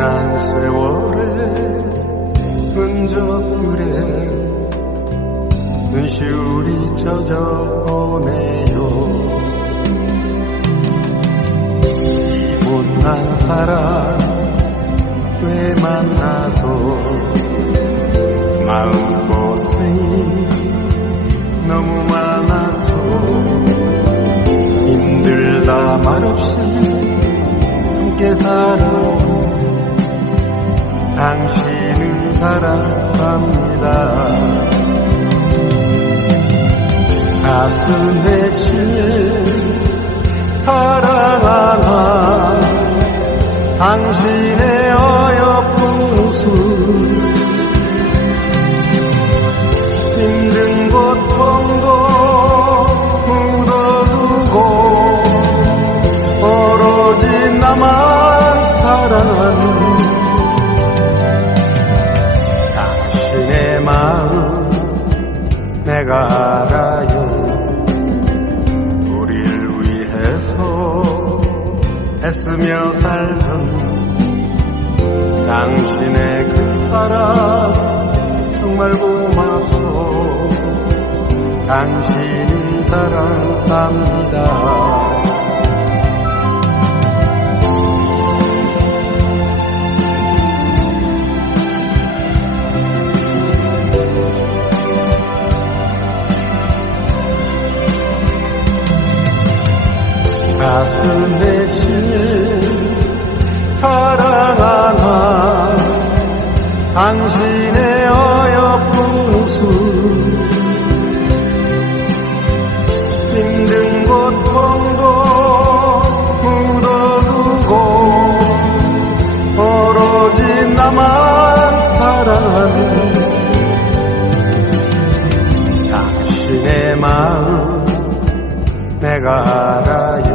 지난 세월의 흔적들에 눈시울이 젖어오네요. 이 못난 사람 왜 만나서 마음고생이 너무 많아서 힘들다 말없이 함께 살아 사랑합니다. 가슴에 치에 사랑 하나 당신의 애쓰며 살던 당신의 그 사랑 정말 고맙소. 당신 사랑합니다. 가슴에 사랑하는 당신의 마음 내가 알아요.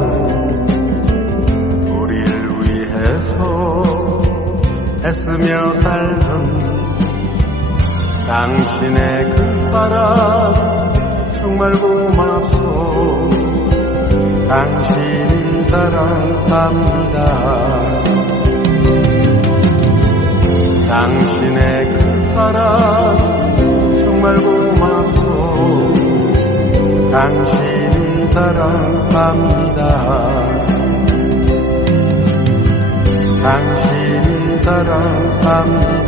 우릴 위해서 애쓰며 살던 당신의 그 사랑 정말 고맙소. 당신 사랑합니다 당신 사랑합니다. 당신 사랑합니다